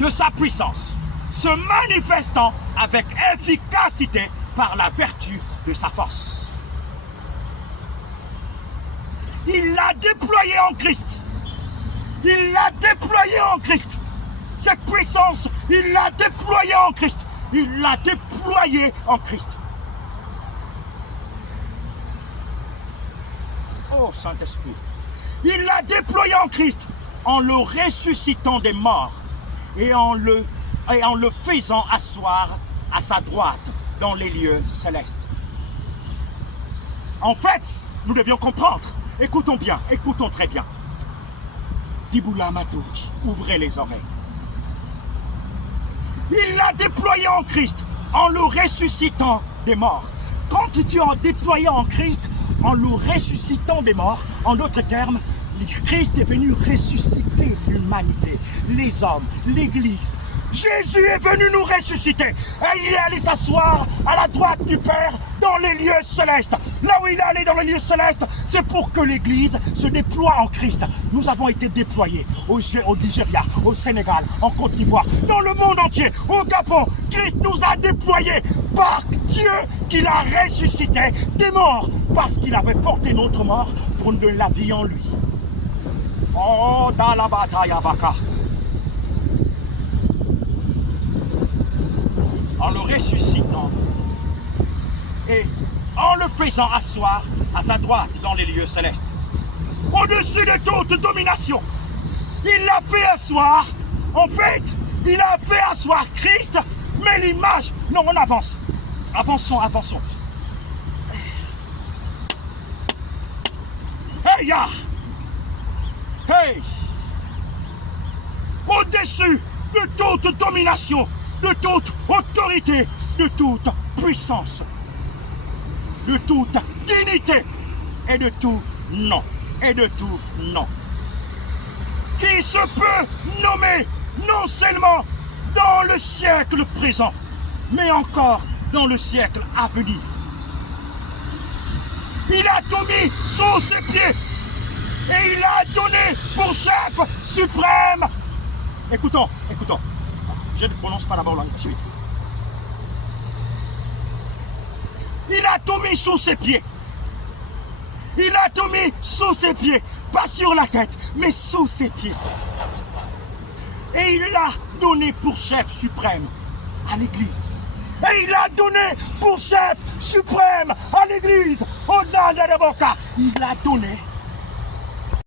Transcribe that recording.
de sa puissance, se manifestant avec efficacité par la vertu de sa force. Il l'a déployé en Christ. Il l'a déployé en Christ. Cette puissance, il l'a déployée en Christ. Il l'a déployée en Christ. Oh Saint-Esprit, il l'a déployé en Christ en le ressuscitant des morts et en le faisant asseoir à sa droite dans les lieux célestes. En fait, nous devions comprendre. Écoutons bien, écoutons très bien. Diboula Matouch, ouvrez les oreilles. Il l'a déployé en Christ en le ressuscitant des morts. Quand tu as déployé en Christ en le ressuscitant des morts, en d'autres termes, Christ est venu ressusciter l'humanité, les hommes, l'Église. Jésus est venu nous ressusciter et il est allé s'asseoir à la droite du Père dans les lieux célestes. Là où il est allé dans les lieux célestes, c'est pour que l'Église se déploie en Christ. Nous avons été déployés au Nigeria, au Sénégal, en Côte d'Ivoire, dans le monde entier, au Gabon. Christ nous a déployés par Dieu qui l'a ressuscité des morts parce qu'il avait porté notre mort pour de la vie en lui. Oh, dans la bataille à Baka. En le ressuscitant et en le faisant asseoir à sa droite dans les lieux célestes. Au-dessus de toute domination, il l'a fait asseoir. En fait, il a fait asseoir Christ, mais l'image... Non, on avance. Avançons, avançons. Hey, ya! Hey! Au-dessus de toute domination, de toute autorité, de toute puissance, de toute dignité et de tout nom, qui se peut nommer non seulement dans le siècle présent, mais encore dans le siècle à venir. Il a tout mis sous ses pieds et il a donné pour chef suprême. Écoutons. Je ne prononce pas d'abord la suite. Il a tout mis sous ses pieds. Il a tout mis sous ses pieds. Pas sur la tête, mais sous ses pieds. Et il l'a donné pour chef suprême à l'Église. Et il a donné pour chef suprême à l'Église. Au-delà de la boca, il a donné